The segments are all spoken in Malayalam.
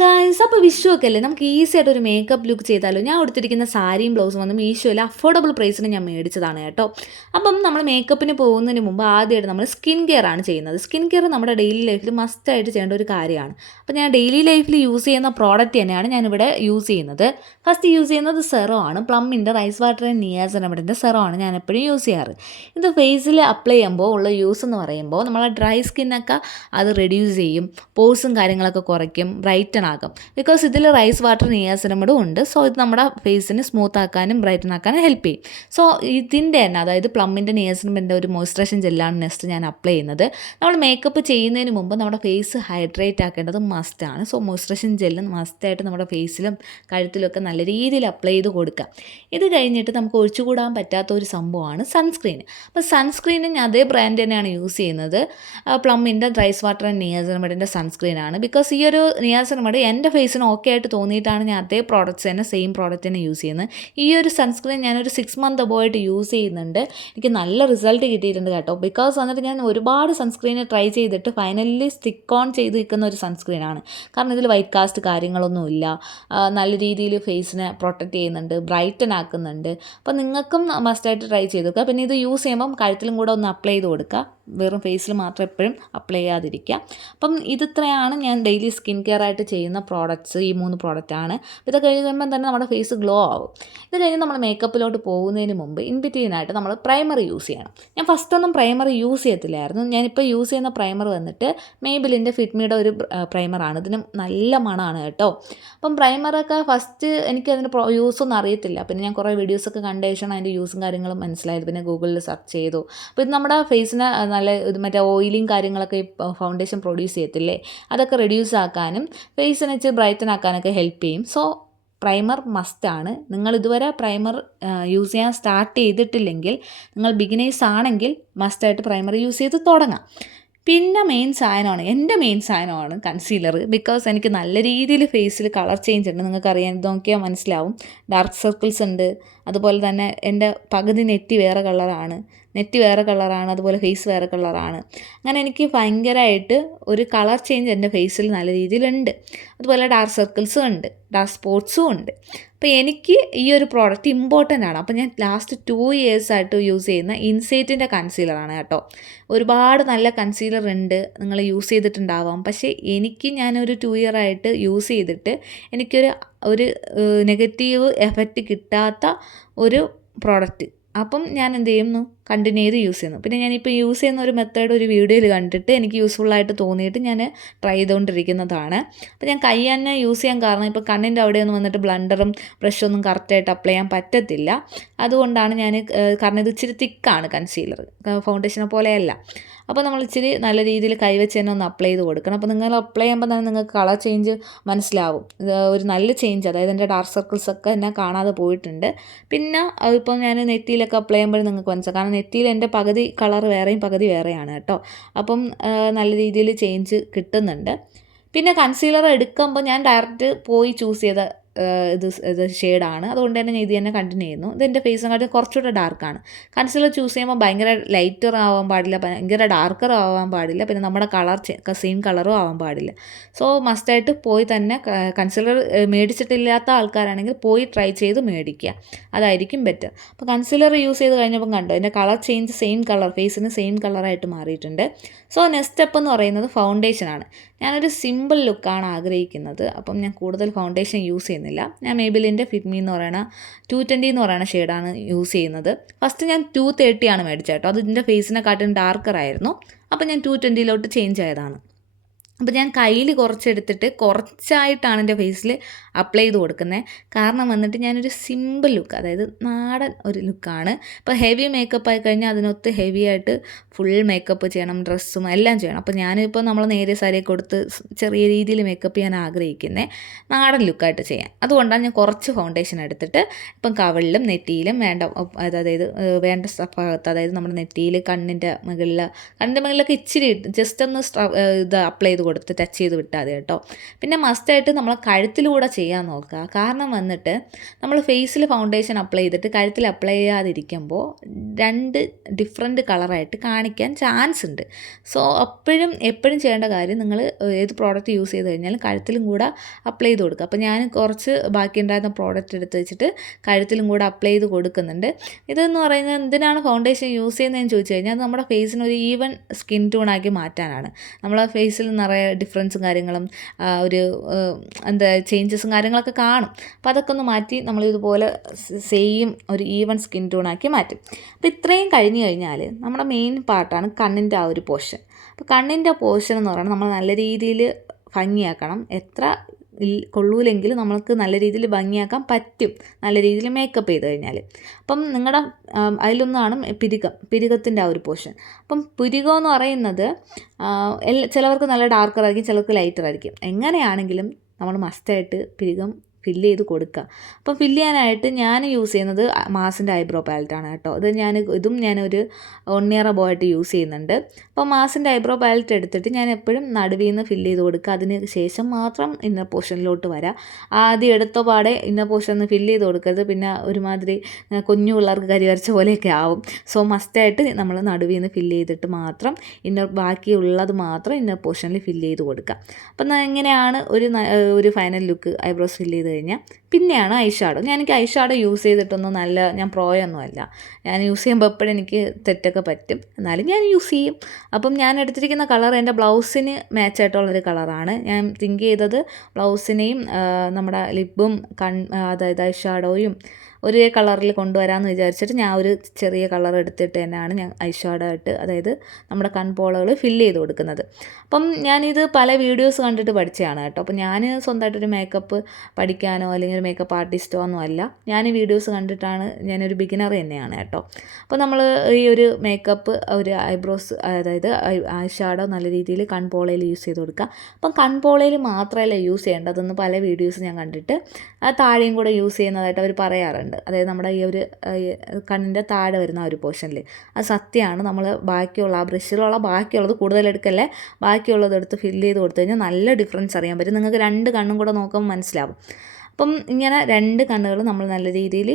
ഗായ്സ്, അപ്പോൾ വിഷുവൊക്കെ അല്ലേ, നമുക്ക് ഈസി ആയിട്ട് ഒരു മേക്കപ്പ് ലുക്ക് ചെയ്താലോ. ഞാൻ കൊടുത്തിരിക്കുന്ന സാരിയും ബ്ലൗസും വന്ന് മീഷോയിൽ അഫോർഡബിൾ പ്രൈസിന് ഞാൻ മേടിച്ചതാണ് കേട്ടോ. അപ്പം നമ്മൾ മേക്കപ്പിന് പോകുന്നതിന് മുമ്പ് ആദ്യമായിട്ട് നമ്മൾ സ്കിൻ കെയർ ആണ് ചെയ്യുന്നത്. സ്കിൻ കെയർ നമ്മുടെ ഡെയിലി ലൈഫിൽ മസ്റ്റായിട്ട് ചെയ്യേണ്ട ഒരു കാര്യമാണ്. അപ്പോൾ ഞാൻ ഡെയിലി ലൈഫിൽ യൂസ് ചെയ്യുന്ന പ്രോഡക്റ്റ് തന്നെയാണ് ഞാനിവിടെ യൂസ് ചെയ്യുന്നത്. ഫസ്റ്റ് യൂസ് ചെയ്യുന്നത് സെറോ ആണ്. പ്ലമ്മിൻ്റെ റൈസ് വാട്ടർ ആൻഡ് നിയാസിനമിഡിൻ്റെ സെറോ ആണ് ഞാൻ എപ്പോഴും യൂസ് ചെയ്യാറ്. ഇത് ഫേസിൽ അപ്ലൈ ചെയ്യുമ്പോൾ ഉള്ള യൂസ് എന്ന് പറയുമ്പോൾ നമ്മളെ ഡ്രൈ സ്കിന്നൊക്കെ അത് റെഡ്യൂസ് ചെയ്യും, പോഴ്സും കാര്യങ്ങളൊക്കെ കുറയ്ക്കും, ബ്രൈറ്റൻ ആകും. ബിക്കോസ് ഇതിൽ റൈസ് വാട്ടർ നിയാസിനമിഡും ഉണ്ട്. സോ ഇത് നമ്മുടെ ഫേസിന് സ്മൂത്ത് ആക്കാനും ബ്രൈറ്റൻ ആക്കാനും ഹെൽപ്പ് ചെയ്യും. സോ ഇതിൻ്റെ തന്നെ, അതായത് പ്ലമ്മിൻ്റെ നിയാസിനമിഡിൻ്റെ ഒരു മോയ്സ്ചറൈസിങ് ജെല്ലാണ് നെക്സ്റ്റ് ഞാൻ അപ്ലൈ ചെയ്യുന്നത്. നമ്മൾ മേക്കപ്പ് ചെയ്യുന്നതിന് മുമ്പ് നമ്മുടെ ഫേസ് ഹൈഡ്രേറ്റ് ആക്കേണ്ടത് മസ്റ്റാണ്. സോ മോയ്സ്ചറൈസിങ് ജെല്ല് മസ്റ്റായിട്ട് നമ്മുടെ ഫേസിലും കഴുത്തിലൊക്കെ നല്ല രീതിയിൽ അപ്ലൈ ചെയ്ത് കൊടുക്കുക. ഇത് കഴിഞ്ഞിട്ട് നമുക്ക് ഒഴിച്ചുകൂടാൻ പറ്റാത്ത ഒരു സംഭവമാണ് സൺസ്ക്രീൻ. അപ്പോൾ സൺസ്ക്രീന് ഞാൻ അതേ ബ്രാൻഡ് തന്നെയാണ് യൂസ് ചെയ്യുന്നത്. പ്ലമ്മിൻ്റെ റൈസ് വാട്ടർ ആൻഡ് നിയാസിനമിഡിൻ്റെ സൺസ്ക്രീനാണ്. ബിക്കോസ് ഈ ഒരു നിയാസിനമിഡ് എൻ്റെ ഫേസിന് ഓക്കെ ആയിട്ട് തോന്നിയിട്ടാണ് ഞാൻ അതേ പ്രോഡക്റ്റ്സ് തന്നെ, സെയിം പ്രോഡക്റ്റ് തന്നെ യൂസ് ചെയ്യുന്നത്. ഈ ഒരു സൺസ്ക്രീൻ ഞാനൊരു 6 മന്ത് ആയിട്ട് യൂസ് ചെയ്യുന്നുണ്ട്. എനിക്ക് നല്ല റിസൾട്ട് കിട്ടിയിട്ടുണ്ട് കേട്ടോ. ബിക്കോസ് എന്നിട്ട് ഞാൻ ഒരുപാട് സൺസ്ക്രീന് ട്രൈ ചെയ്തിട്ട് ഫൈനലി സ്റ്റിക്ക് ഓൺ ചെയ്ത് നിൽക്കുന്ന ഒരു സൺസ്ക്രീനാണ്. കാരണം ഇതിൽ വൈറ്റ് കാസ്റ്റ് കാര്യങ്ങളൊന്നുമില്ല, നല്ല രീതിയിൽ ഫേസിനെ പ്രൊട്ടക്റ്റ് ചെയ്യുന്നുണ്ട്, ബ്രൈറ്റൻ ആക്കുന്നുണ്ട്. അപ്പോൾ നിങ്ങൾക്കും മസ്റ്റായിട്ട് ട്രൈ ചെയ്ത് നോക്കുക. പിന്നെ ഇത് യൂസ് ചെയ്യുമ്പം കഴുത്തിലും കൂടെ ഒന്ന് അപ്ലൈ ചെയ്ത് കൊടുക്കുക, വെറും ഫേസിൽ മാത്രം എപ്പോഴും അപ്ലൈ ചെയ്യാതിരിക്കുക. അപ്പം ഇതിത്രയാണ് ഞാൻ ഡെയിലി സ്കിൻ കെയർ ആയിട്ട് ചെയ്യുന്ന പ്രോഡക്റ്റ്സ്. ഈ 3 പ്രോഡക്റ്റാണ്. ഇത് കഴിയുമ്പം തന്നെ നമ്മുടെ ഫേസ് ഗ്ലോ ആവും. ഇത് കഴിഞ്ഞ് നമ്മൾ മേക്കപ്പിലോട്ട് പോകുന്നതിന് മുമ്പ് ഇൻ ബിറ്റ്വീനായിട്ട് നമ്മൾ പ്രൈമർ യൂസ് ചെയ്യണം. ഞാൻ ഫസ്റ്റൊന്നും പ്രൈമർ യൂസ് ചെയ്യത്തില്ലായിരുന്നു. ഞാനിപ്പോൾ യൂസ് ചെയ്യുന്ന പ്രൈമർ വന്നിട്ട് മേബിലിൻ്റെ ഫിറ്റ്മിയുടെ ഒരു പ്രൈമറാണ്. ഇതിന് നല്ല മണമാണ് കേട്ടോ. അപ്പം പ്രൈമറൊക്കെ ഫസ്റ്റ് എനിക്കതിന് യൂസൊന്നും അറിയത്തില്ല. പിന്നെ ഞാൻ കുറേ വീഡിയോസൊക്കെ കണ്ട ശേഷമാണ് അതിൻ്റെ യൂസും കാര്യങ്ങളും മനസ്സിലായത്. പിന്നെ ഗൂഗിളിൽ സെർച്ച് ചെയ്തു. അപ്പോൾ ഇത് നമ്മുടെ ഫേസിന് നല്ല ഇത് മറ്റേ ഓയിലിങ് കാര്യങ്ങളൊക്കെ ഈ ഫൗണ്ടേഷൻ പ്രൊഡ്യൂസ് ചെയ്യത്തില്ലേ, അതൊക്കെ റെഡ്യൂസ് ആക്കാനും ഫേസിനെ വെച്ച് ബ്രൈറ്റൻ ആക്കാനൊക്കെ ഹെൽപ്പ് ചെയ്യും. സോ പ്രൈമർ മസ്റ്റാണ്. നിങ്ങൾ ഇതുവരെ പ്രൈമർ യൂസ് ചെയ്യാൻ സ്റ്റാർട്ട് ചെയ്തിട്ടില്ലെങ്കിൽ, നിങ്ങൾ ബിഗിനേഴ്സ് ആണെങ്കിൽ മസ്റ്റായിട്ട് പ്രൈമർ യൂസ് ചെയ്ത് തുടങ്ങാം. പിന്നെ എൻ്റെ മെയിൻ സാധനമാണ് കൺസീലർ. ബിക്കോസ് എനിക്ക് നല്ല രീതിയിൽ ഫേസിൽ കളർ ചേഞ്ച് ഉണ്ട്. നിങ്ങൾക്കറിയാൻ, ഇത് നോക്കിയാൽ മനസ്സിലാവും. ഡാർക്ക് സർക്കിൾസ് ഉണ്ട്. അതുപോലെ തന്നെ എൻ്റെ പകുതി നെറ്റി വേറെ കളറാണ്, അതുപോലെ ഫേസ് വേറെ കളറാണ്. അങ്ങനെ എനിക്ക് ഭയങ്കരമായിട്ട് ഒരു കളർ ചേഞ്ച് എൻ്റെ ഫേസിൽ നല്ല രീതിയിലുണ്ട്. അതുപോലെ ഡാർക്ക് സർക്കിൾസും ഉണ്ട്, ഡാർക്ക് സ്പോട്ട്സും ഉണ്ട്. അപ്പോൾ എനിക്ക് ഈ ഒരു പ്രോഡക്റ്റ് ഇമ്പോർട്ടൻ്റ് ആണ്. അപ്പോൾ ഞാൻ ലാസ്റ്റ് 2 ഇയേഴ്സായിട്ട് യൂസ് ചെയ്യുന്ന ഇൻസൈറ്റിൻ്റെ കൺസീലറാണ് കേട്ടോ. ഒരുപാട് നല്ല കൺസീലർ ഉണ്ട്, നിങ്ങൾ യൂസ് ചെയ്തിട്ടുണ്ടാവാം. പക്ഷേ ഞാനൊരു 2 ഇയറായിട്ട് യൂസ് ചെയ്തിട്ട് എനിക്കൊരു നെഗറ്റീവ് എഫക്റ്റ് കിട്ടാത്ത ഒരു പ്രോഡക്റ്റ്. അപ്പം ഞാൻ എന്ത് ചെയ്യുന്നു, കണ്ടിന്യൂ ചെയ്ത് യൂസ് ചെയ്യുന്നു. പിന്നെ ഞാനിപ്പോൾ യൂസ് ചെയ്യുന്ന ഒരു മെത്തേഡ് ഒരു വീഡിയോയിൽ കണ്ടിട്ട് എനിക്ക് യൂസ്ഫുള്ളായിട്ട് തോന്നിയിട്ട് ഞാൻ ട്രൈ ചെയ്തുകൊണ്ടിരിക്കുന്നതാണ്. അപ്പോൾ ഞാൻ കൈ തന്നെ യൂസ് ചെയ്യാൻ കാരണം, ഇപ്പോൾ കണ്ണിൻ്റെ അവിടെയൊന്നും വന്നിട്ട് ബ്ലണ്ടറും ബ്രഷൊന്നും കറക്റ്റായിട്ട് അപ്ലൈ ചെയ്യാൻ പറ്റത്തില്ല. അതുകൊണ്ടാണ് കാരണം ഇത് ഇച്ചിരി തിക്കാണ് കൺസീലർ, ഫൗണ്ടേഷനെ പോലെയല്ല. അപ്പോൾ നമ്മൾ ഇച്ചിരി നല്ല രീതിയിൽ കൈവച്ച് തന്നെ ഒന്ന് അപ്ലൈ ചെയ്ത് കൊടുക്കണം. അപ്പോൾ നിങ്ങൾ അപ്ലൈ ചെയ്യുമ്പോൾ തന്നെ നിങ്ങൾക്ക് കളർ ചേഞ്ച് മനസ്സിലാവും. ഒരു നല്ല ചേഞ്ച്, അതായത് എൻ്റെ ഡാർക്ക് സർക്കിൾസൊക്കെ എന്നെ കാണാതെ പോയിട്ടുണ്ട്. പിന്നെ ഇപ്പോൾ ഞാൻ നെറ്റിയിലൊക്കെ അപ്ലൈ ചെയ്യുമ്പോൾ നിങ്ങൾക്ക് മനസ്സിലാവും. കാരണം നെറ്റിയിൽ എൻ്റെ പകുതി കളർ വേറെയും പകുതി വേറെയാണ് കേട്ടോ. അപ്പം നല്ല രീതിയിൽ ചേഞ്ച് കിട്ടുന്നുണ്ട്. പിന്നെ കൺസീലർ എടുക്കുമ്പോൾ ഞാൻ ഡയറക്റ്റ് പോയി ചൂസ് ചെയ്ത ഇത് ഷെയ്ഡാണ്. അതുകൊണ്ട് തന്നെ ഞാൻ ഇത് തന്നെ കണ്ടിന്യൂ ചെയ്യുന്നു. ഇതെൻ്റെ ഫേസിനെക്കാട്ടി കുറച്ചുകൂടെ ഡാർക്കാണ്. കൺസീലർ ചൂസ് ചെയ്യുമ്പോൾ ഭയങ്കര ലൈറ്റർ ആവാൻ പാടില്ല, ഭയങ്കര ഡാർക്കർ ആവാൻ പാടില്ല, പിന്നെ നമ്മുടെ കളർ സെയിം കളറും ആവാൻ പാടില്ല. സോ മസ്റ്റായിട്ട് പോയി തന്നെ കൺസീലർ മേടിച്ചിട്ടില്ലാത്ത ആൾക്കാരാണെങ്കിൽ പോയി ട്രൈ ചെയ്ത് മേടിക്കുക, അതായിരിക്കും ബെറ്റർ. അപ്പോൾ കൺസീലർ യൂസ് ചെയ്ത് കഴിഞ്ഞപ്പം കണ്ടോ, എൻ്റെ കളർ ചേഞ്ച് സെയിം കളർ, ഫേസിന് സെയിം കളറായിട്ട് മാറിയിട്ടുണ്ട്. സോ നെക്സ്റ്റ് സ്റ്റെപ്പ് എന്ന് പറയുന്നത് ഫൗണ്ടേഷനാണ്. ഞാനൊരു സിമ്പിൾ ലുക്കാണ് ആഗ്രഹിക്കുന്നത്. അപ്പം ഞാൻ കൂടുതൽ ഫൗണ്ടേഷൻ യൂസ് ചെയ്യുന്നില്ല. ഞാൻ മേബിലിൻ്റെ ഫിറ്റ്മി എന്ന് പറയുന്ന 220 എന്ന് പറയുന്ന ഷെയ്ഡാണ് യൂസ് ചെയ്യുന്നത്. ഫസ്റ്റ് ഞാൻ 230 ആണ് മേടിച്ചത് കേട്ടോ. അത് ഇതിൻ്റെ ഫേസിനെക്കാട്ടും ഡാർക്കർ ആയിരുന്നു. അപ്പോൾ ഞാൻ 220 ചേഞ്ച് ആയതാണ്. അപ്പോൾ ഞാൻ കയ്യിൽ കുറച്ചെടുത്തിട്ട് കുറച്ചായിട്ടാണ് എൻ്റെ ഫേസിൽ അപ്ലൈ ചെയ്ത് കൊടുക്കുന്നത്. കാരണം വന്നിട്ട് ഞാനൊരു സിമ്പിൾ ലുക്ക്, അതായത് നാടൻ ഒരു ലുക്കാണ്. ഇപ്പോൾ ഹെവി മേക്കപ്പ് ആയി കഴിഞ്ഞാൽ അതിനൊത്ത് ഹെവി ആയിട്ട് ഫുൾ മേക്കപ്പ് ചെയ്യണം, ഡ്രസ്സും എല്ലാം ചെയ്യണം. അപ്പോൾ ഞാനിപ്പോൾ നമ്മൾ നേരെ സാരിയൊക്കെ കൊടുത്ത് ചെറിയ രീതിയിൽ മേക്കപ്പ് ചെയ്യാൻ ആഗ്രഹിക്കുന്നത് നാടൻ ലുക്കായിട്ട് ചെയ്യാൻ. അതുകൊണ്ടാണ് ഞാൻ കുറച്ച് ഫൗണ്ടേഷൻ എടുത്തിട്ട് ഇപ്പം കവിളിലും നെറ്റിയിലും വേണ്ട ഭാഗത്ത്, അതായത് നമ്മുടെ നെറ്റിയിൽ, കണ്ണിൻ്റെ മുകളിലൊക്കെ ഇച്ചിരി ജസ്റ്റ് ഒന്ന് ഇത് അപ്ലൈ ചെയ്ത് കൊടുത്ത് ടച്ച് ചെയ്ത് വിട്ടാൽ മതി കേട്ടോ. പിന്നെ മസ്റ്റായിട്ട് നമ്മൾ കഴുത്തിലൂടെ ചെയ്യാൻ നോക്കുക. കാരണം വന്നിട്ട് നമ്മൾ ഫേസിൽ ഫൗണ്ടേഷൻ അപ്ലൈ ചെയ്തിട്ട് കഴുത്തിൽ അപ്ലൈ ചെയ്യാതിരിക്കുമ്പോൾ 2 ഡിഫറെൻറ്റ് കളറായിട്ട് കാണിക്കാൻ ചാൻസ് ഉണ്ട്. സോ എപ്പോഴും ചെയ്യേണ്ട കാര്യം, നിങ്ങൾ ഏത് പ്രോഡക്റ്റ് യൂസ് ചെയ്ത് കഴിഞ്ഞാലും കഴുത്തിലും കൂടെ അപ്ലൈ ചെയ്ത് കൊടുക്കുക. അപ്പോൾ ഞാൻ കുറച്ച് ബാക്കിയുണ്ടായിരുന്ന പ്രോഡക്റ്റ് എടുത്ത് വെച്ചിട്ട് കഴുത്തിലും കൂടെ അപ്ലൈ ചെയ്ത് കൊടുക്കുന്നുണ്ട്. ഇതെന്ന് പറയുന്നത് എന്തിനാണ് ഫൗണ്ടേഷൻ യൂസ് ചെയ്യുന്നതെന്ന് ചോദിച്ചു കഴിഞ്ഞാൽ അത് നമ്മുടെ ഫേസിന് ഒരു ഈവൻ സ്കിൻ ടൂണാക്കി മാറ്റാനാണ്. നമ്മളെ ഫേസിൽ നിറയെ ഡിഫറൻസും കാര്യങ്ങളും ഒരു ചേഞ്ചസും കാര്യങ്ങളൊക്കെ കാണും. അപ്പോൾ അതൊക്കെ ഒന്ന് മാറ്റി നമ്മളിതുപോലെ സെയിം ഒരു ഈവൻ സ്കിൻ ടൂണാക്കി മാറ്റും. അപ്പോൾ ഇത്രയും കഴിഞ്ഞ് കഴിഞ്ഞാൽ നമ്മുടെ മെയിൻ പാർട്ടാണ് കണ്ണിൻ്റെ ആ ഒരു പോർഷൻ. അപ്പോൾ കണ്ണിൻ്റെ പോർഷൻ എന്ന് പറയുന്നത് നമ്മൾ നല്ല രീതിയിൽ ഭംഗിയാക്കണം. എത്ര കൊള്ളൂലെങ്കിലും നമ്മൾക്ക് നല്ല രീതിയിൽ ഭംഗിയാക്കാൻ പറ്റും, നല്ല രീതിയിൽ മേക്കപ്പ് ചെയ്ത് കഴിഞ്ഞാൽ. അപ്പം നിങ്ങളുടെ അതിലൊന്നാണ് പിരികത്തിൻ്റെ ആ ഒരു പോർഷൻ. അപ്പം പുരികം എന്ന് പറയുന്നത് ചിലവർക്ക് നല്ല ഡാർക്കർ ആയിരിക്കും, ചിലർക്ക് ലൈറ്റർ ആയിരിക്കും. എങ്ങനെയാണെങ്കിലും നമ്മൾ മസ്റ്റായിട്ട് പിരികം ഫില്ല് ചെയ്ത് കൊടുക്കുക. അപ്പം ഫില്ല് ചെയ്യാനായിട്ട് ഞാൻ യൂസ് ചെയ്യുന്നത് മാസിൻ്റെ ഐബ്രോ പാലറ്റാണ് കേട്ടോ. ഇതും ഞാനൊരു 1 ഇയർ അബോ ആയിട്ട് യൂസ് ചെയ്യുന്നുണ്ട്. അപ്പോൾ മാസിൻ്റെ ഐബ്രോ പാലറ്റ് എടുത്തിട്ട് ഞാൻ എപ്പോഴും നടുവിൽ നിന്ന് ഫില്ല് ചെയ്ത് കൊടുക്കുക. അതിന് ശേഷം മാത്രം ഇന്നർ പോർഷനിലോട്ട് വരാം. ആദ്യം എടുത്ത പാടെ ഇന്നർ പോർഷനിൽ ഫില്ല് ചെയ്ത് കൊടുക്കരുത്, പിന്നെ ഒരുമാതിരി കുഞ്ഞു പിള്ളേർക്ക് കരിവരച്ച പോലെയൊക്കെ ആവും. സോ മസ്റ്റായിട്ട് നമ്മൾ നടുവിൽ നിന്ന് ഫില്ല് ചെയ്തിട്ട് മാത്രം ബാക്കിയുള്ളത് മാത്രം ഇന്നർ പോർഷനിൽ ഫില്ല് ചെയ്ത് കൊടുക്കുക. അപ്പം ഇങ്ങനെയാണ് ഒരു ഫൈനൽ ലുക്ക് ഐബ്രോസ് ഫില്ല് ചെയ്ത് കഴിഞ്ഞാൽ. പിന്നെയാണ് ഐഷാഡോ. എനിക്ക് ഐഷാഡോ യൂസ് ചെയ്തിട്ടൊന്നും ഞാൻ പ്രോയൊന്നുമല്ല. ഞാൻ യൂസ് ചെയ്യുമ്പോൾ എപ്പോഴും എനിക്ക് തെറ്റൊക്കെ പറ്റും, എന്നാലും ഞാൻ യൂസ് ചെയ്യും. അപ്പം ഞാൻ എടുത്തിരിക്കുന്ന കളർ എൻ്റെ ബ്ലൗസിന് മാച്ചായിട്ടുള്ളൊരു കളറാണ്. ഞാൻ തിങ്ക് ചെയ്തത് ബ്ലൗസിനെയും നമ്മുടെ ലിപ്പും അതായത് ഐഷാഡോയും ഒരേ കളറിൽ കൊണ്ടുവരാമെന്ന് വിചാരിച്ചിട്ട് ഞാൻ ഒരു ചെറിയ കളർ എടുത്തിട്ട് തന്നെയാണ് ഞാൻ ഐഷാഡോ ആയിട്ട്, അതായത് നമ്മുടെ കൺപോളകൾ ഫില്ല് ചെയ്ത് കൊടുക്കുന്നത്. അപ്പം ഞാനിത് പല വീഡിയോസ് കണ്ടിട്ട് പഠിച്ചതാണ് കേട്ടോ. അപ്പം ഞാൻ സ്വന്തമായിട്ടൊരു മേക്കപ്പ് പഠിക്കാനോ അല്ലെങ്കിൽ ഒരു മേക്കപ്പ് ആർട്ടിസ്റ്റോ ഒന്നും അല്ല. ഞാൻ വീഡിയോസ് കണ്ടിട്ടാണ്, ഞാനൊരു ബിഗിനർ തന്നെയാണ് കേട്ടോ. അപ്പോൾ നമ്മൾ ഈ ഒരു മേക്കപ്പ് ഒരു ഐബ്രോസ്, അതായത് ഐഷാഡോ നല്ല രീതിയിൽ കൺപോളയിൽ യൂസ് ചെയ്ത് കൊടുക്കുക. അപ്പം കൺപോളയിൽ മാത്രമല്ല യൂസ് ചെയ്യേണ്ടതെന്ന് പല വീഡിയോസ് ഞാൻ കണ്ടിട്ട് താഴെയും കൂടെ യൂസ് ചെയ്യുന്നതായിട്ട് അവർ പറയാറുണ്ട്. അതായത് നമ്മുടെ ഈ ഒരു കണ്ണിൻ്റെ താഴെ വരുന്ന ആ ഒരു പോർഷനിൽ അത് സത്യമാണ്. നമ്മൾ ബാക്കിയുള്ള ആ ബ്രഷിലുള്ള ബാക്കിയുള്ളത് കൂടുതൽ എടുക്കല്ലേ, ബാക്കിയുള്ളത് എടുത്ത് ഫില്ല് ചെയ്ത് കൊടുത്തു കഴിഞ്ഞാൽ നല്ല ഡിഫറൻസ് അറിയാൻ പറ്റും. നിങ്ങൾക്ക് 2 കണ്ണും കൂടെ നോക്കുമ്പോൾ മനസ്സിലാവും. അപ്പം ഇങ്ങനെ 2 കണ്ണുകൾ നമ്മൾ നല്ല രീതിയിൽ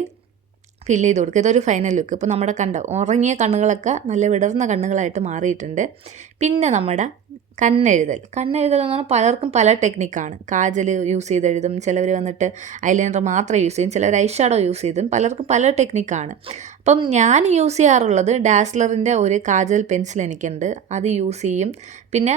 ഫില്ല് ചെയ്ത് കൊടുക്കുക. ഇതൊരു ഫൈനൽ ലുക്ക്. ഇപ്പോൾ നമ്മുടെ ഉറങ്ങിയ കണ്ണുകളൊക്കെ നല്ല വിടർന്ന കണ്ണുകളായിട്ട് മാറിയിട്ടുണ്ട്. പിന്നെ നമ്മുടെ കണ്ണെഴുതൽ എന്ന് പറഞ്ഞാൽ പലർക്കും പല ടെക്നിക്കാണ്. കാജൽ യൂസ് ചെയ്ത് എഴുതും, ചിലവർ വന്നിട്ട് ഐലൈനർ മാത്രം യൂസ് ചെയ്യും, ചിലർ ഐഷാഡോ യൂസ് ചെയ്തും, പലർക്കും പല ടെക്നിക്കാണ്. അപ്പം ഞാൻ യൂസ് ചെയ്യാറുള്ളത് ഡാസ്ലറിൻ്റെ ഒരു കാജൽ പെൻസിൽ എനിക്കുണ്ട്, അത് യൂസ് ചെയ്യും. പിന്നെ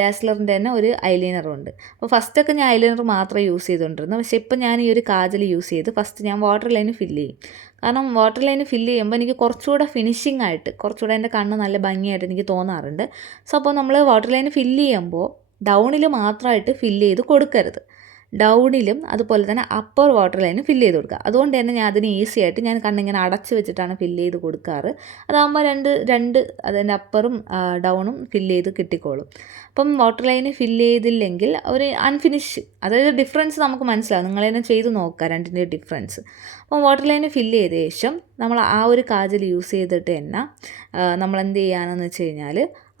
ഡാസ്ലറിൻ്റെ തന്നെ ഒരു ഐലൈനറും ഉണ്ട്. അപ്പോൾ ഫസ്റ്റൊക്കെ ഞാൻ ഐലൈനർ മാത്രമേ യൂസ് ചെയ്തുകൊണ്ടിരുന്നു. പക്ഷേ ഇപ്പം ഞാൻ ഈ ഒരു കാജൽ യൂസ് ചെയ്ത് ഫസ്റ്റ് ഞാൻ വാട്ടർ ലൈന് ഫില്ല് ചെയ്യും. കാരണം വാട്ടർ ലൈന് ഫില്ല് ചെയ്യുമ്പോൾ എനിക്ക് കുറച്ചുകൂടെ ഫിനിഷിംഗ് ആയിട്ട്, കുറച്ചുകൂടെ എൻ്റെ കണ്ണ് നല്ല ഭംഗിയായിട്ട് എനിക്ക് തോന്നാറുണ്ട്. സോ അപ്പോൾ നമ്മൾ വാട്ടർ ലൈന് ഫില്ല് ചെയ്യുമ്പോൾ ഡൗണിൽ മാത്രമായിട്ട് ഫില്ല് ചെയ്ത് കൊടുക്കരുത്, ഡൗണിലും അതുപോലെ തന്നെ അപ്പർ വാട്ടർ ലൈനും ഫില്ല് ചെയ്ത് കൊടുക്കുക. അതുകൊണ്ട് തന്നെ ഞാൻ അതിന് ഈസി ആയിട്ട് ഞാൻ കണ്ണിങ്ങനെ അടച്ച് വെച്ചിട്ടാണ് ഫില്ല് ചെയ്ത് കൊടുക്കാറ്. അതാകുമ്പോൾ രണ്ട് അതിൻ്റെ അപ്പറും ഡൗണും ഫില്ല് ചെയ്ത് കിട്ടിക്കോളും. അപ്പം വാട്ടർ ലൈന് ഫില്ല് ചെയ്തില്ലെങ്കിൽ ഒരു അൺഫിനിഷ്, അതായത് ഡിഫറൻസ് നമുക്ക് മനസ്സിലാവും. നിങ്ങൾ തന്നെ ചെയ്ത് നോക്കുക രണ്ടിൻ്റെ ഡിഫറൻസ്. അപ്പം വാട്ടർ ലൈന് ഫില്ല് ചെയ്ത ശേഷം നമ്മൾ ആ ഒരു കാജൽ യൂസ് ചെയ്തിട്ട് തന്നെ നമ്മൾ എന്ത് ചെയ്യാനെന്ന് വെച്ച് കഴിഞ്ഞാൽ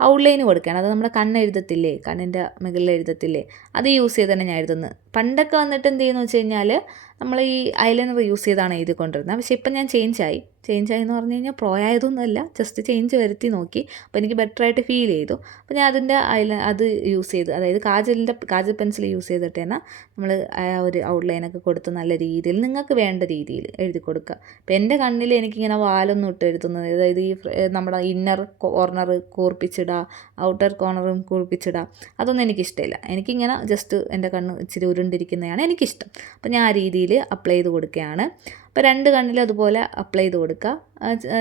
ഔട്ട്ലൈന് കൊടുക്കുകയാണ്. അത് നമ്മുടെ കണ്ണെഴുതത്തില്ലേ, കണ്ണിൻ്റെ മുകളിൽ എഴുതത്തില്ലേ, അത് യൂസ് ചെയ്ത് തന്നെ ഞാൻ എഴുതുന്നത്. പണ്ടൊക്കെ വന്നിട്ട് എന്ത് ചെയ്യുന്നു വെച്ച് കഴിഞ്ഞാൽ നമ്മൾ ഈ ഐലൈനർ യൂസ് ചെയ്താണ് എഴുതിക്കൊണ്ടിരുന്നത്. പക്ഷേ ഇപ്പം ഞാൻ ചേഞ്ചായി എന്ന് പറഞ്ഞു കഴിഞ്ഞാൽ പ്രോ ആയതൊന്നുമല്ല, ജസ്റ്റ് ചേഞ്ച് വരുത്തി നോക്കി. അപ്പോൾ എനിക്ക് ബെറ്ററായിട്ട് ഫീൽ ചെയ്തു. അപ്പോൾ ഞാൻ അതിൻ്റെ അത് യൂസ് ചെയ്ത്, അതായത് കാജൽ പെൻസിൽ യൂസ് ചെയ്തിട്ട് തന്നെ നമ്മൾ ഒരു ഔട്ട്ലൈനൊക്കെ കൊടുത്ത് നല്ല രീതിയിൽ നിങ്ങൾക്ക് വേണ്ട രീതിയിൽ എഴുതി കൊടുക്കുക. അപ്പോൾ എൻ്റെ കണ്ണിൽ എനിക്കിങ്ങനെ വാലൊന്നും ഇട്ട് എഴുതുന്നത്, അതായത് ഈ നമ്മുടെ ഇന്നർ കോർണർ കൂർപ്പിച്ചിടുക, ഔട്ടർ കോർണറും കൂർപ്പിച്ചിടുക, അതൊന്നും എനിക്കിഷ്ടമില്ല. എനിക്കിങ്ങനെ ജസ്റ്റ് എൻ്റെ കണ്ണ് ഇച്ചിരി ഉരുണ്ടിരിക്കുന്നതാണ് എനിക്കിഷ്ടം. അപ്പോൾ ഞാൻ ആ രീതിയിൽ അപ്ലൈ ചെയ്ത് കൊടുക്കുകയാണ്. അപ്പോൾ 2 കണ്ണിലും അതുപോലെ അപ്ലൈ ചെയ്ത് കൊടുക്കുക.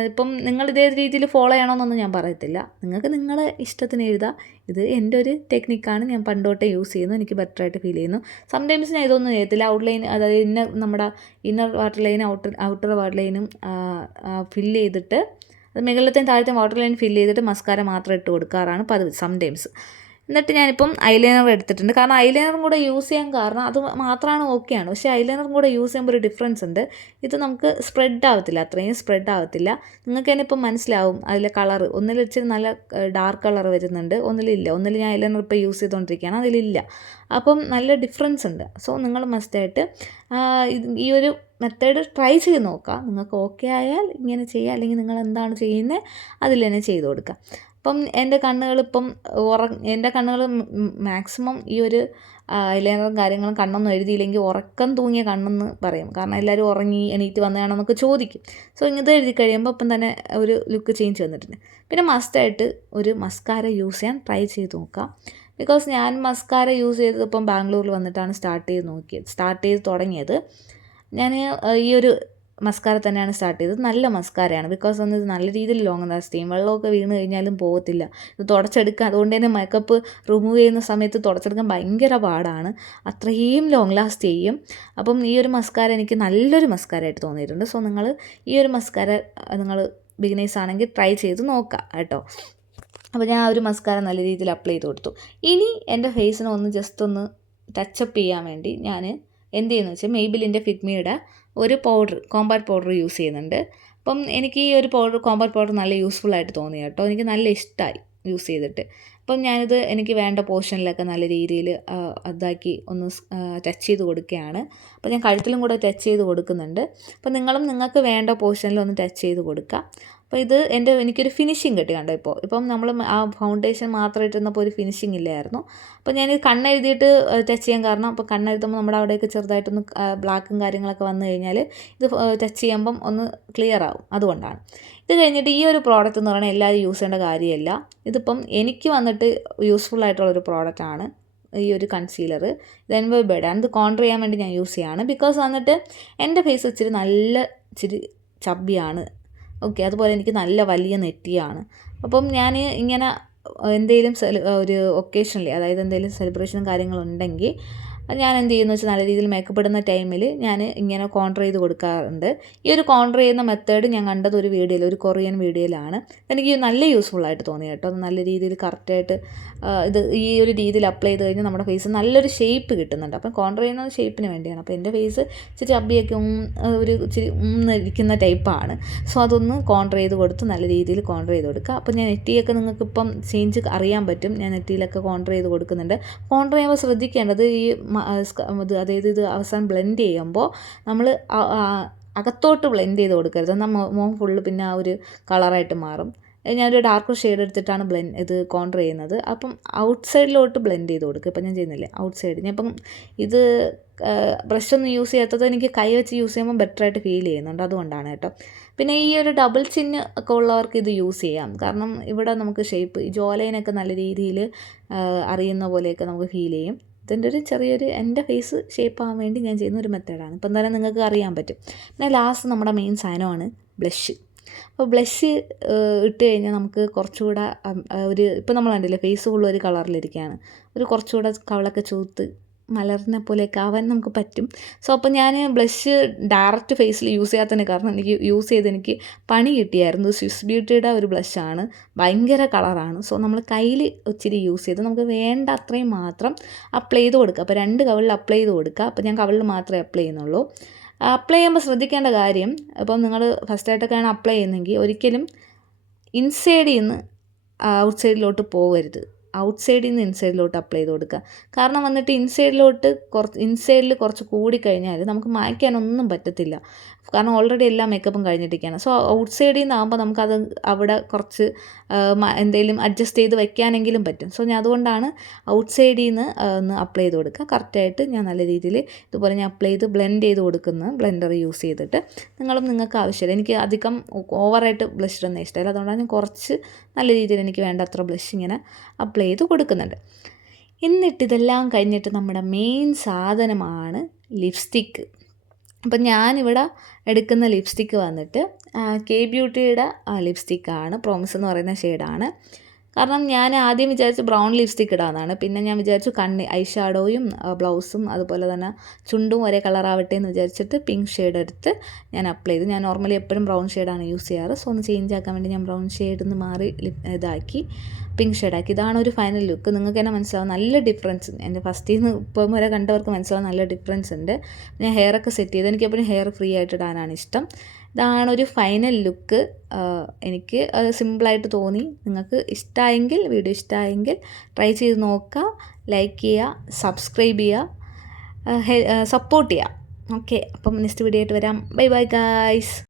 ഇപ്പം നിങ്ങൾ ഇതേ രീതിയിൽ ഫോളോ ചെയ്യണമെന്നൊന്നും ഞാൻ പറയത്തില്ല, നിങ്ങൾക്ക് നിങ്ങളുടെ ഇഷ്ടത്തിന് എഴുതാം. ഇത് എൻ്റെ ഒരു ടെക്നിക്കാണ്, ഞാൻ പണ്ടോട്ടേ യൂസ് ചെയ്യുന്നു, എനിക്ക് ബെറ്ററായിട്ട് ഫീൽ ചെയ്യുന്നു. സംടൈംസ് ഞാൻ ഇതൊന്നും ചെയ്യത്തില്ല, ഔട്ട്ലൈൻ അതായത് നമ്മുടെ ഇന്നർ വാട്ടർ ലൈനും ഔട്ടർ വാട്ടർ ലൈനും ഫില്ല് ചെയ്തിട്ട് അത് മുകളിലത്തെയും താഴത്തെയും വാട്ടർ ലൈൻ ഫില്ല് ചെയ്തിട്ട് മസ്കാര മാത്രം ഇട്ട് കൊടുക്കാറാണ് പതിവ് സംടൈംസ്. എന്നിട്ട് ഞാനിപ്പം ഐലൈനർ എടുത്തിട്ടുണ്ട്. കാരണം ഐലൈനറും കൂടെ യൂസ് ചെയ്യാൻ കാരണം അത് മാത്രമാണ് ഓക്കെയാണ്. പക്ഷേ ഐലൈനറും കൂടെ യൂസ് ചെയ്യുമ്പോൾ ഒരു ഡിഫറൻസ് ഉണ്ട്. ഇത് നമുക്ക് സ്പ്രെഡ് ആവത്തില്ല, അത്രയും സ്പ്രെഡ് ആവത്തില്ല. നിങ്ങൾക്ക് തന്നെ ഇപ്പം മനസ്സിലാവും അതിലെ കളറ്. ഒന്നിൽ ഇച്ചിരി നല്ല ഡാർക്ക് കളർ വരുന്നുണ്ട്, ഒന്നിലില്ല. ഒന്നിൽ ഞാൻ ഐലൈനർ ഇപ്പോൾ യൂസ് ചെയ്തുകൊണ്ടിരിക്കുകയാണ്, അതിലില്ല. അപ്പം നല്ല ഡിഫറൻസ് ഉണ്ട്. സോ നിങ്ങൾ മസ്റ്റായിട്ട് ഈ ഒരു മെത്തേഡ് ട്രൈ ചെയ്ത് നോക്കുക. നിങ്ങൾക്ക് ഓക്കെ ആയാൽ ഇങ്ങനെ ചെയ്യുക, അല്ലെങ്കിൽ നിങ്ങൾ എന്താണ് ചെയ്യുന്നത് അതിൽ തന്നെ ചെയ്ത് കൊടുക്കുക. അപ്പം എൻ്റെ കണ്ണുകളിപ്പം എൻ്റെ കണ്ണുകൾ മാക്സിമം ഈ ഒരു ഐലൈനറും കാര്യങ്ങളും കണ്ണൊന്നും എഴുതിയില്ലെങ്കിൽ ഉറക്കം തൂങ്ങിയ കണ്ണെന്ന് പറയും. കാരണം എല്ലാവരും ഉറങ്ങി എണീറ്റ് വന്നതാണെന്നൊക്കെ ചോദിക്കും. സോ ഇത് എഴുതി കഴിയുമ്പോൾ അപ്പം തന്നെ ഒരു ലുക്ക് ചേഞ്ച് വന്നിട്ടുണ്ട്. പിന്നെ മസ്റ്റായിട്ട് ഒരു മസ്കാര യൂസ് ചെയ്യാൻ ട്രൈ ചെയ്ത് നോക്കാം. ബിക്കോസ് ഞാൻ മസ്കാര യൂസ് ചെയ്തത് ഇപ്പം ബാംഗ്ലൂരിൽ വന്നിട്ടാണ് സ്റ്റാർട്ട് ചെയ്ത് തുടങ്ങിയത്. ഞാൻ ഈ ഒരു മസ്കാര തന്നെയാണ് സ്റ്റാർട്ട് ചെയ്തത്. നല്ല മസ്കാരയാണ്. ബിക്കോസ് ഇത് നല്ല രീതിയിൽ ലോങ് ലാസ്റ്റ് ചെയ്യും. വെള്ളമൊക്കെ വീണ് കഴിഞ്ഞാലും പോകത്തില്ല. ഇത് തുടച്ചെടുക്കുക. അതുകൊണ്ട് തന്നെ മേക്കപ്പ് റിമൂവ് ചെയ്യുന്ന സമയത്ത് തുടച്ചെടുക്കാൻ ഭയങ്കര പാടാണ്. അത്രയും ലോങ് ലാസ്റ്റ് ചെയ്യും. അപ്പം ഈ ഒരു മസ്കാര എനിക്ക് നല്ലൊരു മസ്കാരമായിട്ട് തോന്നിയിട്ടുണ്ട്. സോ നിങ്ങൾ ഈ ഒരു മസ്കാര നിങ്ങൾ ബിഗിനേഴ്സ് ആണെങ്കിൽ ട്രൈ ചെയ്ത് നോക്കുക കേട്ടോ. അപ്പോൾ ഞാൻ ഒരു മസ്കാര നല്ല രീതിയിൽ അപ്ലൈ ചെയ്ത് കൊടുത്തു. ഇനി എൻ്റെ ഫേസിനെ ഒന്ന് ജസ്റ്റ് ഒന്ന് ടച്ചപ്പ് ചെയ്യാൻ വേണ്ടി ഞാൻ എന്ത് ചെയ്യുന്നു വെച്ചാൽ മെയ്ബിലിൻ്റെ ഫിറ്റ്മിയുടെ ഒരു കോമ്പാക്ട് പൗഡർ യൂസ് ചെയ്യുന്നുണ്ട്. അപ്പം എനിക്ക് ഈ ഒരു കോമ്പാക്ട് പൗഡർ നല്ല യൂസ്ഫുൾ ആയിട്ട് തോന്നി കേട്ടോ. എനിക്ക് നല്ല ഇഷ്ടമായി യൂസ് ചെയ്തിട്ട്. അപ്പം ഞാനിത് എനിക്ക് വേണ്ട പോർഷനിലൊക്കെ നല്ല രീതിയിൽ അതാക്കി ഒന്ന് ടച്ച് ചെയ്ത് കൊടുക്കുകയാണ്. അപ്പോൾ ഞാൻ കഴുത്തിലും കൂടെ ടച്ച് ചെയ്ത് കൊടുക്കുന്നുണ്ട്. അപ്പോൾ നിങ്ങൾക്ക് വേണ്ട പോർഷനിൽ ഒന്ന് ടച്ച് ചെയ്ത് കൊടുക്കുക. അപ്പോൾ ഇത് എനിക്കൊരു ഫിനിഷിങ് കിട്ടി കണ്ടോ. ഇപ്പം നമ്മൾ ആ ഫൗണ്ടേഷൻ മാത്രം ഇട്ടിരുന്നപ്പോൾ ഒരു ഫിനിഷിങ് ഇല്ലായിരുന്നു. അപ്പോൾ ഞാൻ കണ്ണെഴുതിയിട്ട് ടച്ച് ചെയ്യാൻ കാരണം, അപ്പോൾ കണ്ണെഴുതുമ്പോൾ നമ്മുടെ അവിടെയൊക്കെ ചെറുതായിട്ടൊന്ന് ബ്ലാക്കും കാര്യങ്ങളൊക്കെ വന്നു കഴിഞ്ഞാൽ ഇത് ടച്ച് ചെയ്യുമ്പം ഒന്ന് ക്ലിയർ ആവും, അതുകൊണ്ടാണ്. ഇത് കഴിഞ്ഞിട്ട് ഈ ഒരു പ്രോഡക്റ്റ് എന്ന് പറയുന്നത് എല്ലാവരും യൂസ് ചെയ്യേണ്ട കാര്യമല്ല. ഇതിപ്പം എനിക്ക് വന്നിട്ട് യൂസ്ഫുൾ ആയിട്ടുള്ളൊരു പ്രോഡക്റ്റാണ് ഈ ഒരു കൺസീലർ. ഇത് എൻവോയ് ബേഡാണ്. ഇത് കോൺട്രോൾ ചെയ്യാൻ വേണ്ടി ഞാൻ യൂസ് ചെയ്യുകയാണ്. ബിക്കോസ് വന്നിട്ട് എൻ്റെ ഫേസ് ഇച്ചിരി ചബ്ബിയാണ്. ഓക്കെ, അതുപോലെ എനിക്ക് നല്ല വലിയ നെറ്റിയാണ്. അപ്പം ഞാൻ ഇങ്ങനെ എന്തെങ്കിലും ഒരു ഒക്കേഷനിൽ, അതായത് എന്തെങ്കിലും സെലിബ്രേഷനും കാര്യങ്ങളുണ്ടെങ്കിൽ ഞാൻ എന്ത് ചെയ്യുന്നു വെച്ചാൽ നല്ല രീതിയിൽ മേക്കപ്പ് ഇടുന്ന ടൈമിൽ ഞാൻ ഇങ്ങനെ കോൺട്രോൾ ചെയ്ത് കൊടുക്കാറുണ്ട്. ഈ ഒരു കോൺട്രോൾ ചെയ്യുന്ന മെത്തേഡ് ഞാൻ കണ്ടത് ഒരു വീഡിയോയിൽ, ഒരു കൊറിയൻ വീഡിയോയിലാണ്. എനിക്ക് നല്ല യൂസ്ഫുള്ളായിട്ട് തോന്നി കേട്ടോ. അത് നല്ല രീതിയിൽ കറക്റ്റായിട്ട് ഈ ഒരു രീതിയിൽ അപ്ലൈ ചെയ്ത് കഴിഞ്ഞാൽ നമ്മുടെ ഫേസ് നല്ലൊരു ഷേപ്പ് കിട്ടുന്നുണ്ട്. അപ്പം കോൺട്രോൾ ചെയ്യുന്നത് ഷേപ്പിന് വേണ്ടിയാണ്. അപ്പോൾ എൻ്റെ ഫേസ് ഇച്ചിരി അബ്ബിയൊക്കെ ഒരു ഇച്ചിരി ഇരിക്കുന്ന ടൈപ്പാണ്. സോ അതൊന്ന് കോൺട്രോൾ ചെയ്ത് കൊടുത്ത് നല്ല രീതിയിൽ കോൺട്രോൾ ചെയ്ത് കൊടുക്കുക. അപ്പോൾ ഞാൻ നെറ്റിയൊക്കെ നിങ്ങൾക്കിപ്പം ചേഞ്ച് അറിയാൻ പറ്റും. ഞാൻ നെറ്റിയിലൊക്കെ കോൺട്രോൾ ചെയ്ത് കൊടുക്കുന്നുണ്ട്. കോൺട്രോൾ ചെയ്യുമ്പോൾ ശ്രദ്ധിക്കേണ്ടത് അതായത് ഇത് അവസാനം ബ്ലെൻഡ് ചെയ്യുമ്പോൾ നമ്മൾ അകത്തോട്ട് ബ്ലെൻഡ് ചെയ്ത് കൊടുക്കരുത്. എന്നാൽ മുഖം ഫുള്ള് പിന്നെ ആ ഒരു കളറായിട്ട് മാറും. ഞാനൊരു ഡാർക്ക് ഷെയ്ഡ് എടുത്തിട്ടാണ് ഇത് കോൺട്രോൾ ചെയ്യുന്നത്. അപ്പം ഔട്ട് സൈഡിലോട്ട് ബ്ലെൻഡ് ചെയ്ത് കൊടുക്കുക. ഇപ്പം ഞാൻ ചെയ്യുന്നില്ലേ ഔട്ട് സൈഡ്. ഞാൻ ഇപ്പം ഇത് ബ്രഷൊന്നും യൂസ് ചെയ്യാത്തത് എനിക്ക് കൈ വെച്ച് യൂസ് ചെയ്യുമ്പോൾ ബെറ്ററായിട്ട് ഫീൽ ചെയ്യുന്നുണ്ട്, അതുകൊണ്ടാണ് കേട്ടോ. പിന്നെ ഈ ഒരു ഡബിൾ ചിന്ന് ഒക്കെ ഉള്ളവർക്ക് ഇത് യൂസ് ചെയ്യാം. കാരണം ഇവിടെ നമുക്ക് ഷേപ്പ് ഈ ജോലൈനൊക്കെ നല്ല രീതിയിൽ അറിയുന്ന പോലെയൊക്കെ നമുക്ക് ഫീൽ ചെയ്യും. ഇതിൻ്റെ ഒരു ചെറിയൊരു എൻ്റെ ഫേസ് ഷേപ്പ് ആവാൻ വേണ്ടി ഞാൻ ചെയ്യുന്ന ഒരു മെത്തേഡാണ്. ഇപ്പം എന്തായാലും നിങ്ങൾക്ക് അറിയാൻ പറ്റും. പിന്നെ ലാസ്റ്റ് നമ്മുടെ മെയിൻ സാധനമാണ് ബ്ലഷ്. അപ്പോൾ ബ്ലഷ് ഇട്ട് കഴിഞ്ഞാൽ നമുക്ക് കുറച്ചുകൂടെ ഇപ്പം നമ്മൾ കണ്ടില്ലേ ഫേസ് ഫുള്ള് ഒരു കളറിലിരിക്കുകയാണ്. കുറച്ചുകൂടെ കവളൊക്കെ ചൂത്ത് മലറിനെ പോലെയൊക്കെ ആവാൻ നമുക്ക് പറ്റും. സോ അപ്പം ഞാൻ ബ്ലഷ് ഡയറക്റ്റ് ഫേസിൽ യൂസ് ചെയ്യാത്തതിന് കാരണം എനിക്ക് പണി കിട്ടിയായിരുന്നു. സ്വിസ് ബ്യൂട്ടിയുടെ ഒരു ബ്ലഷാണ്, ഭയങ്കര കളറാണ്. സോ നമ്മൾ കയ്യിൽ ഇച്ചിരി യൂസ് ചെയ്ത് നമുക്ക് വേണ്ട അത്രയും മാത്രം അപ്ലൈ ചെയ്ത് കൊടുക്കുക. അപ്പോൾ 2 കവിളിൽ അപ്ലൈ ചെയ്ത് കൊടുക്കുക. അപ്പോൾ ഞാൻ കവിളിൽ മാത്രമേ അപ്ലൈ ചെയ്യുന്നുള്ളൂ. അപ്ലൈ ചെയ്യുമ്പോൾ ശ്രദ്ധിക്കേണ്ട കാര്യം, ഇപ്പം നിങ്ങൾ ഫസ്റ്റായിട്ടൊക്കെയാണ് അപ്ലൈ ചെയ്യുന്നതെങ്കിൽ ഒരിക്കലും ഇൻസൈഡിൽ നിന്ന് ഔട്ട് സൈഡിലോട്ട് പോകരുത്. ഔട്ട് സൈഡിൽ നിന്ന് ഇൻസൈഡിലോട്ട് അപ്ലൈ ചെയ്ത് കൊടുക്കുക. കാരണം വന്നിട്ട് ഇൻസൈഡിൽ കുറച്ച് കൂടിക്കഴിഞ്ഞാൽ നമുക്ക് മായ്ക്കാനൊന്നും പറ്റത്തില്ല. കാരണം ഓൾറെഡി എല്ലാ മേക്കപ്പും കഴിഞ്ഞിട്ടിരിക്കുകയാണ്. സോ ഔട്ട് സൈഡിൽ നിന്നാകുമ്പോൾ നമുക്കത് അവിടെ കുറച്ച് എന്തെങ്കിലും അഡ്ജസ്റ്റ് ചെയ്ത് വെക്കാനെങ്കിലും പറ്റും. സോ ഞാൻ അതുകൊണ്ടാണ് ഔട്ട് സൈഡിൽ നിന്ന് ഒന്ന് അപ്ലൈ ചെയ്ത് കൊടുക്കുക. കറക്റ്റായിട്ട് ഞാൻ നല്ല രീതിയിൽ ഇതുപോലെ ഞാൻ അപ്ലൈ ചെയ്ത് ബ്ലെൻഡ് ചെയ്ത് കൊടുക്കുന്നത് ബ്ലെൻഡർ യൂസ് ചെയ്തിട്ട്. നിങ്ങൾക്ക് ആവശ്യമില്ല. എനിക്ക് അധികം ഓവറായിട്ട് ബ്ലഷ് ഇടുന്ന ഇഷ്ടമല്ല. അതുകൊണ്ടാണ് ഞാൻ കുറച്ച് നല്ല രീതിയിൽ എനിക്ക് വേണ്ട അത്ര ബ്ലഷ് ഇങ്ങനെ അപ്ലൈ ചെയ്ത് കൊടുക്കുന്നുണ്ട്. എന്നിട്ട് ഇതെല്ലാം കഴിഞ്ഞിട്ട് നമ്മുടെ മെയിൻ സാധനമാണ് ലിപ്സ്റ്റിക്ക്. അപ്പം ഞാനിവിടെ എടുക്കുന്ന ലിപ്സ്റ്റിക്ക് വന്നിട്ട് കെ ബ്യൂട്ടിയുടെ ലിപ്സ്റ്റിക്കാണ്. പ്രോമിസ് എന്ന് പറയുന്ന ഷെയ്ഡാണ്. കാരണം ഞാൻ ആദ്യം വിചാരിച്ചു ബ്രൗൺ ലിപ്സ്റ്റിക്ക് ഇടാമെന്നാണ്. പിന്നെ ഞാൻ വിചാരിച്ചു ഐ ഷാഡോയും ബ്ലൗസും അതുപോലെ തന്നെ ചുണ്ടും ഒരേ കളറാവട്ടെ എന്ന് വിചാരിച്ചിട്ട് പിങ്ക് ഷെയ്ഡ് എടുത്ത് ഞാൻ അപ്ലൈ ചെയ്തു. ഞാൻ നോർമലി എപ്പോഴും ബ്രൗൺ ഷെയ്ഡാണ് യൂസ് ചെയ്യാറ്. സോ ഒന്ന് ചേഞ്ച് ആക്കാൻ വേണ്ടി ഞാൻ ബ്രൗൺ ഷെയ്ഡിൽ നിന്ന് മാറി ഇതാക്കി പിങ്ക് ഷെയ്ഡാക്കി. ഇതാണ് ഒരു ഫൈനൽ ലുക്ക്. നിങ്ങൾക്ക് തന്നെ മനസ്സിലാവും നല്ല ഡിഫറൻസ്. എൻ്റെ ഫസ്റ്റിൽ നിന്ന് ഇപ്പം വരെ കണ്ടവർക്ക് മനസ്സിലാവും നല്ല ഡിഫറൻസ് ഉണ്ട്. ഞാൻ ഹെയറൊക്കെ സെറ്റ് ചെയ്തു. എനിക്കെപ്പോഴും ഹെയർ ഫ്രീ ആയിട്ട് ഇടാനാണ് ഇഷ്ടം. ഇതാണൊരു ഫൈനൽ ലുക്ക്. എനിക്ക് സിമ്പിളായിട്ട് തോന്നി. നിങ്ങൾക്ക് ഇഷ്ടമായെങ്കിൽ വീഡിയോ ഇഷ്ടമായെങ്കിൽ ട്രൈ ചെയ്ത് നോക്കുക, ലൈക്ക് ചെയ്യുക, സബ്സ്ക്രൈബ് ചെയ്യുക, സപ്പോർട്ട് ചെയ്യുക. ഓക്കെ, അപ്പം നെക്സ്റ്റ് വീഡിയോ ആയിട്ട് വരാം. Bye bye guys.